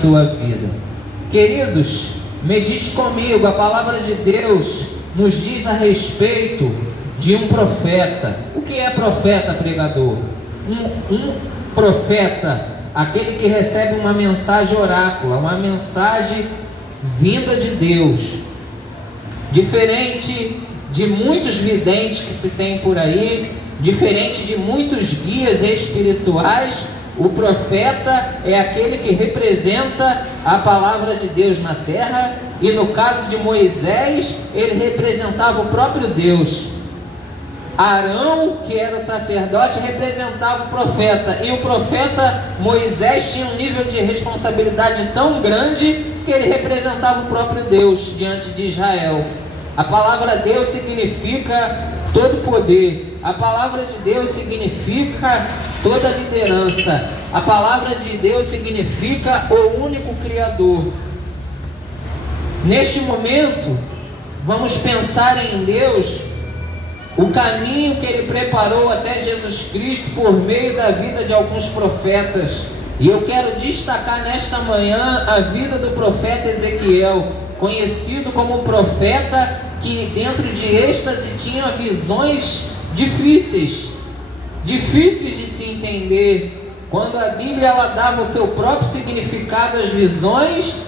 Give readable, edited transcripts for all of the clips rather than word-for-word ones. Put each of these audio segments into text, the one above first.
sua vida. Queridos, medite comigo, a palavra de Deus nos diz a respeito de um profeta. O que é profeta, pregador? Um profeta, aquele que recebe uma mensagem orácula, uma mensagem vinda de Deus. Diferente de muitos videntes que se tem por aí, diferente de muitos guias espirituais, o profeta é aquele que representa a palavra de Deus na terra, e no caso de Moisés, ele representava o próprio Deus. Arão, que era o sacerdote, representava o profeta, e o profeta Moisés tinha um nível de responsabilidade tão grande que ele representava o próprio Deus diante de Israel. A palavra Deus significa todo poder, a palavra de Deus significa toda liderança, a palavra de Deus significa o único Criador. Neste momento, vamos pensar em Deus, o caminho que Ele preparou até Jesus Cristo por meio da vida de alguns profetas. E eu quero destacar nesta manhã a vida do profeta Ezequiel, conhecido como um profeta que dentro de êxtase tinha visões difíceis de se entender. Quando a Bíblia ela dava o seu próprio significado às visões,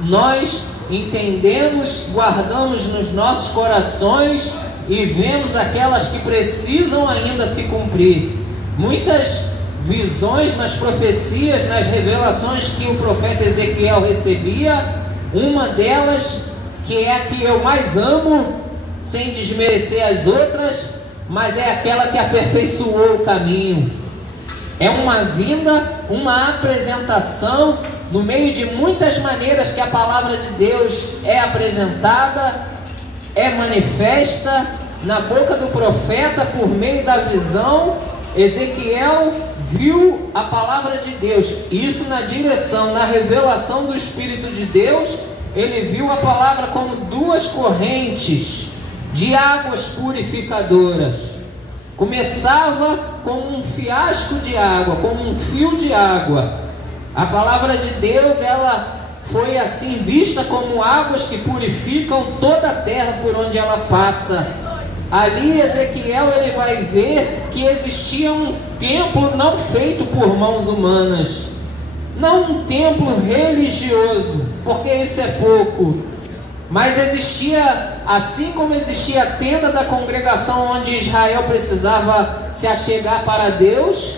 nós entendemos, guardamos nos nossos corações e vemos aquelas que precisam ainda se cumprir. Muitas visões nas profecias, nas revelações que o profeta Ezequiel recebia, uma delas, que é a que eu mais amo, sem desmerecer as outras, mas é aquela que aperfeiçoou o caminho. É uma vinda, uma apresentação, no meio de muitas maneiras que a palavra de Deus é apresentada, é manifesta na boca do profeta por meio da visão. Ezequiel viu a palavra de Deus, isso na direção, na revelação do Espírito de Deus. Ele viu a palavra como duas correntes de águas purificadoras. Começava como um fiasco de água, como um fio de água. A palavra de Deus, ela foi assim vista como águas que purificam toda a terra por onde ela passa. Ali Ezequiel ele vai ver que existia um templo não feito por mãos humanas, não um templo religioso, porque isso é pouco, mas existia, assim como existia a tenda da congregação onde Israel precisava se achegar para Deus,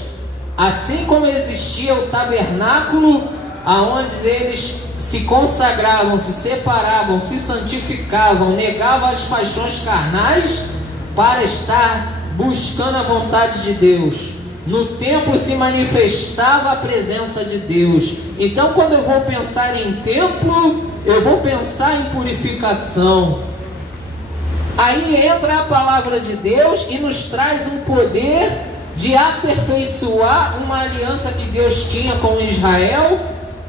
assim como existia o tabernáculo aonde eles se consagravam, se separavam, se santificavam, negavam as paixões carnais para estar buscando a vontade de Deus. No templo se manifestava a presença de Deus. Então, quando eu vou pensar em templo, eu vou pensar em purificação. Aí entra a palavra de Deus e nos traz um poder de aperfeiçoar uma aliança que Deus tinha com Israel.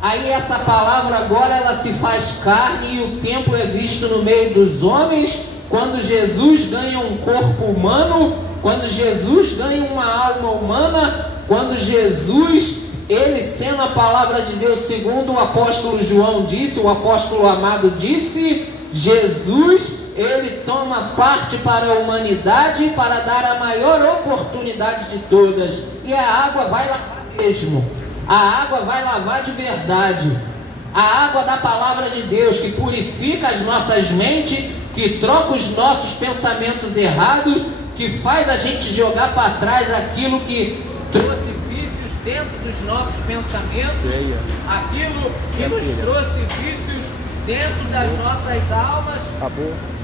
Aí essa palavra agora ela se faz carne e o templo é visto no meio dos homens. Quando Jesus ganha um corpo humano, quando Jesus ganha uma alma humana, quando Jesus, ele sendo a palavra de Deus, segundo o apóstolo João disse, o apóstolo amado disse, Jesus, ele toma parte para a humanidade para dar a maior oportunidade de todas. E a água vai lavar mesmo, a água vai lavar de verdade, a água da palavra de Deus que purifica as nossas mentes, que troca os nossos pensamentos errados, que faz a gente jogar para trás aquilo que trouxe vícios dentro dos nossos pensamentos, aquilo que nos trouxe vícios dentro das nossas almas,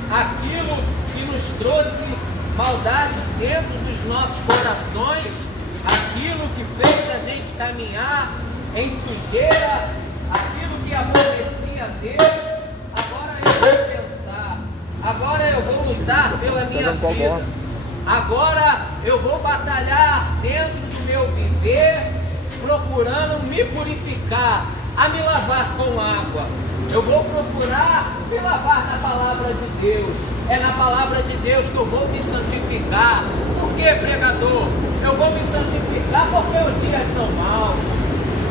aquilo que nos trouxe maldades dentro dos nossos corações, aquilo que fez a gente caminhar em sujeira, aquilo que aborrecia a Deus. Agora eu vou pensar, agora eu vou lutar pela minha vida, agora eu vou batalhar dentro do meu viver, procurando me purificar, a me lavar com água. Eu vou procurar me lavar na palavra de Deus. É na palavra de Deus que eu vou me santificar. Por que, pregador? Eu vou me santificar porque os dias são maus.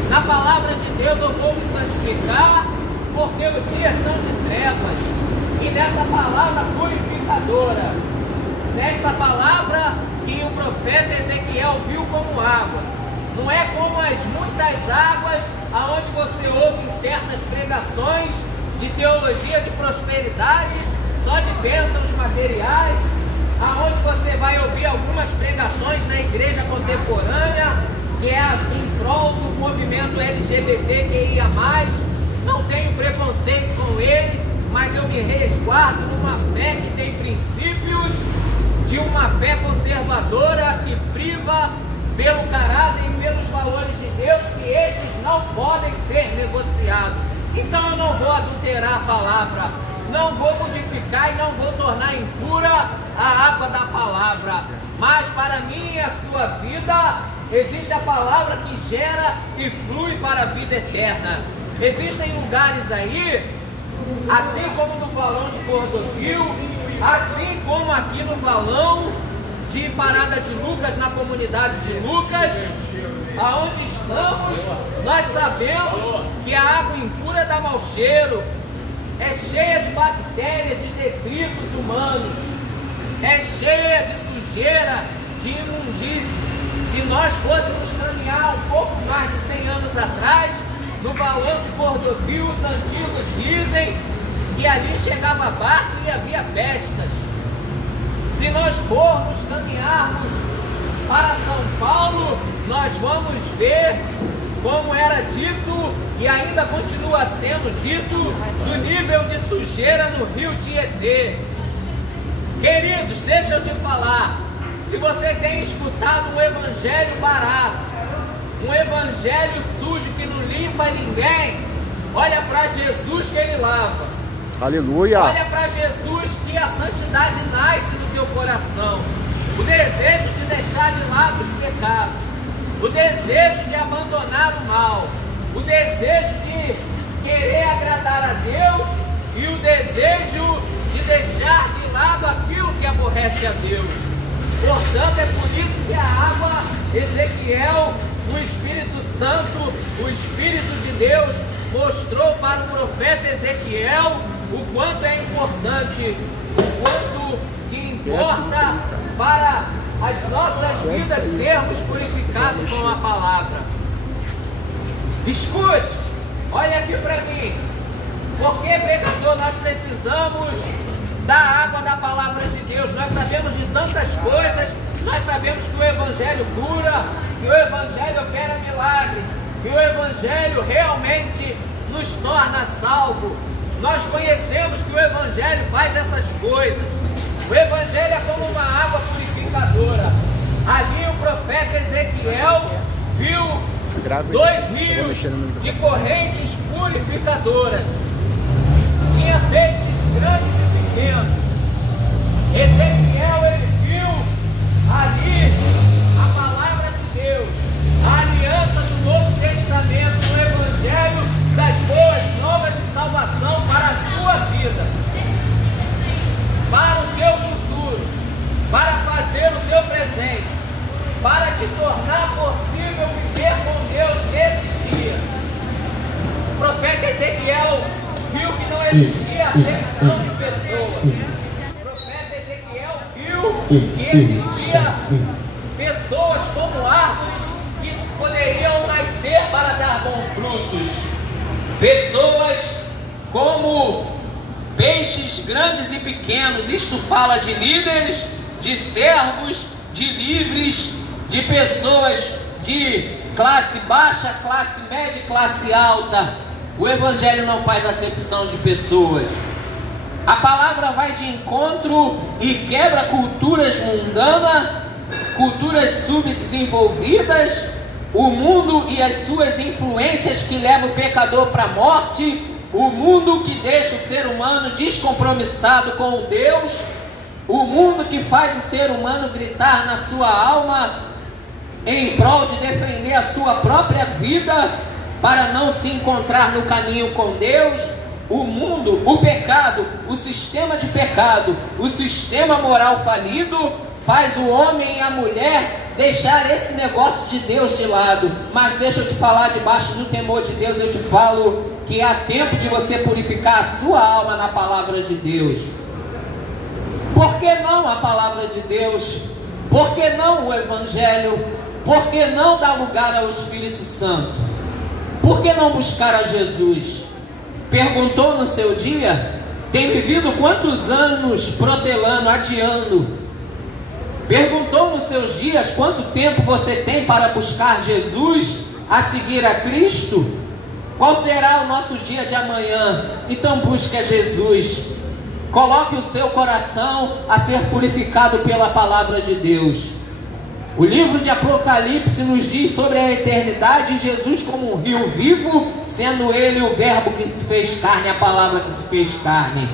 Na palavra de Deus eu vou me santificar, porque os dias são de trevas. E nessa palavra purificadora, nesta palavra que o profeta Ezequiel viu como água, não é como as muitas águas aonde você ouve em certas pregações de teologia de prosperidade, só de bênçãos materiais, aonde você vai ouvir algumas pregações na igreja contemporânea, que é em prol do movimento LGBTQIA+. Não tenho preconceito com ele, mas eu me resguardo numa fé que tem princípios, de uma fé conservadora que priva pelo caráter e pelos valores de Deus, que estes não podem ser negociados. Então eu não vou adulterar a palavra, não vou modificar e não vou tornar impura a água da palavra. Mas para mim e a sua vida, existe a palavra que gera e flui para a vida eterna. Existem lugares aí, assim como no valão de Cordovil, assim como aqui no valão de Parada de Lucas, na comunidade de Lucas, aonde estamos, nós sabemos que a água impura dá mau cheiro, é cheia de bactérias, de detritos humanos, é cheia de sujeira, de imundície. Se nós fôssemos caminhar um pouco mais de 100 anos atrás, no valão de Cordovil, os antigos dizem que ali chegava barco e havia pestas. Se nós formos caminharmos para São Paulo, nós vamos ver como era dito e ainda continua sendo dito do nível de sujeira no rio Tietê. Queridos, deixa eu te falar, se você tem escutado um evangelho barato, um evangelho sujo que não limpa ninguém, olha para Jesus que ele lava. Aleluia! Olha para Jesus que a santidade nasce no teu coração. O desejo de deixar de lado os pecados, o desejo de abandonar o mal, o desejo de querer agradar a Deus e o desejo de deixar de lado aquilo que aborrece a Deus. Portanto, é por isso que a água, Ezequiel, o Espírito Santo, o Espírito de Deus, mostrou para o profeta Ezequiel o quanto é importante, o quanto que importa para as nossas vidas sermos purificados com a palavra. Escute, olha aqui para mim. Porque, pecador, nós precisamos da água da palavra de Deus. Nós sabemos de tantas coisas, nós sabemos que o Evangelho cura, que o Evangelho opera milagres, que o Evangelho realmente nos torna salvo. Nós conhecemos que o Evangelho faz essas coisas. O Evangelho é como uma água purificadora. Ali o profeta Ezequiel viu 2 rios de correntes purificadoras. Tinha peixes grandes e pequenos. Ezequiel, ele viu ali a palavra de Deus, a aliança do Novo Testamento, o Evangelho das boas novas de salvação para a tua vida, para o teu futuro, para fazer o teu presente, para te tornar possível viver com Deus nesse dia. O profeta Ezequiel viu que não existia acepção de pessoas. O profeta Ezequiel viu que existia pessoas como árvores que poderiam nascer para dar bons frutos. Pessoas como peixes grandes e pequenos. Isto fala de líderes, de servos, de livres, de pessoas de classe baixa, classe média e classe alta. O Evangelho não faz acepção de pessoas. A palavra vai de encontro e quebra culturas mundanas, culturas subdesenvolvidas, o mundo e as suas influências que levam o pecador para a morte, o mundo que deixa o ser humano descompromissado com Deus, o mundo que faz o ser humano gritar na sua alma em prol de defender a sua própria vida para não se encontrar no caminho com Deus. O mundo, o pecado, o sistema de pecado, o sistema moral falido faz o homem e a mulher deixar esse negócio de Deus de lado. Mas deixa eu te falar, debaixo do temor de Deus, eu te falo que há tempo de você purificar a sua alma na palavra de Deus. Por que não a palavra de Deus? Por que não o Evangelho? Por que não dar lugar ao Espírito Santo? Por que não buscar a Jesus? Perguntou no seu dia? Tem vivido quantos anos protelando, adiando? Perguntou nos seus dias quanto tempo você tem para buscar Jesus, a seguir a Cristo? Qual será o nosso dia de amanhã? Então busque a Jesus. Coloque o seu coração a ser purificado pela palavra de Deus. O livro de Apocalipse nos diz sobre a eternidade de Jesus como um rio vivo, sendo ele o verbo que se fez carne, a palavra que se fez carne.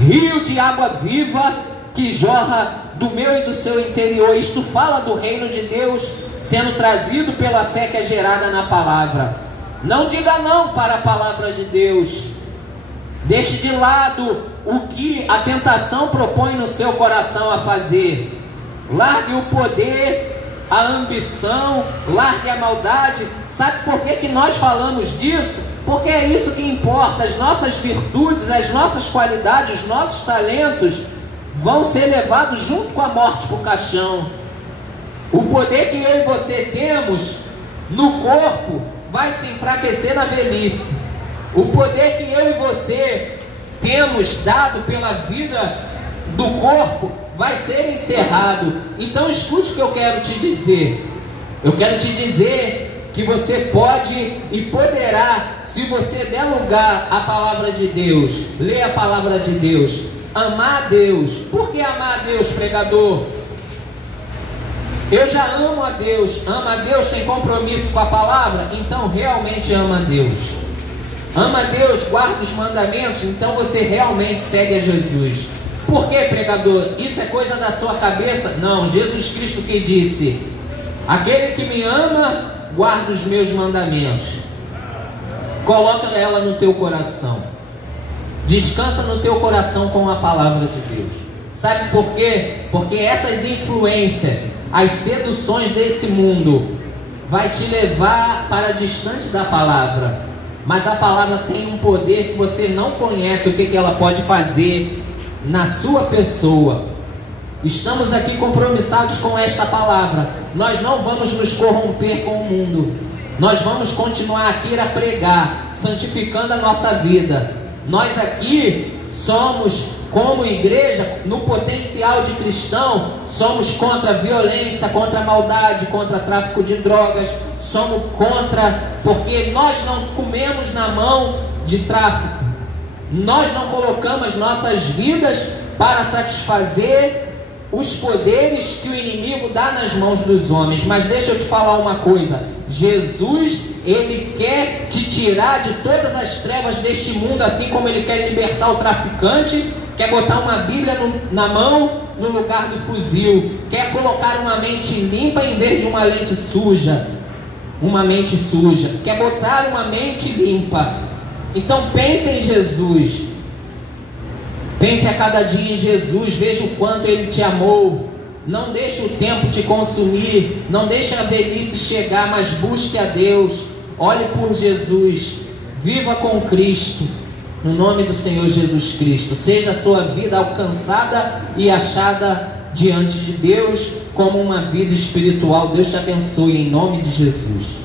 Rio de água viva que jorra do meu e do seu interior. Isto fala do reino de Deus sendo trazido pela fé que é gerada na palavra. Não diga não para a palavra de Deus. Deixe de lado o que a tentação propõe no seu coração a fazer. Largue o poder, a ambição, largue a maldade. Sabe por que nós falamos disso? Porque é isso que importa. As nossas virtudes, as nossas qualidades, os nossos talentos vão ser levados junto com a morte para o caixão. O poder que eu e você temos no corpo vai se enfraquecer na velhice. O poder que eu e você temos dado pela vida do corpo vai ser encerrado. Então escute o que eu quero te dizer. Eu quero te dizer que você pode e poderá, se você der lugar à palavra de Deus, ler a palavra de Deus, amar a Deus. Por que amar a Deus, pregador? Eu já amo a Deus. Ama a Deus, tem compromisso com a palavra? Então realmente ama a Deus. Ama a Deus, guarda os mandamentos, então você realmente segue a Jesus. Por que, pregador? Isso é coisa da sua cabeça? Não, Jesus Cristo que disse: aquele que me ama, guarda os meus mandamentos. Coloca ela no teu coração. Descansa no teu coração com a palavra de Deus. Sabe por quê? Porque essas influências, as seduções desse mundo, vai te levar para distante da palavra. Mas a palavra tem um poder que você não conhece, o que ela pode fazer na sua pessoa. Estamos aqui compromissados com esta palavra. Nós não vamos nos corromper com o mundo. Nós vamos continuar aqui a pregar, santificando a nossa vida. Nós aqui somos, como igreja, no potencial de cristão, somos contra a violência, contra a maldade, contra o tráfico de drogas. Somos contra, porque nós não comemos na mão de tráfico. Nós não colocamos nossas vidas para satisfazer os poderes que o inimigo dá nas mãos dos homens. Mas deixa eu te falar uma coisa: Jesus, ele quer te tirar de todas as trevas deste mundo, assim como ele quer libertar o traficante, quer botar uma Bíblia na mão no lugar do fuzil, quer colocar uma mente limpa em vez de uma mente suja. Uma mente suja, quer botar uma mente limpa. Então pense em Jesus. Pense a cada dia em Jesus. Veja o quanto Ele te amou. Não deixe o tempo te consumir. Não deixe a velhice chegar, mas busque a Deus. Olhe por Jesus. Viva com Cristo. No nome do Senhor Jesus Cristo. Seja a sua vida alcançada e achada diante de Deus como uma vida espiritual. Deus te abençoe em nome de Jesus.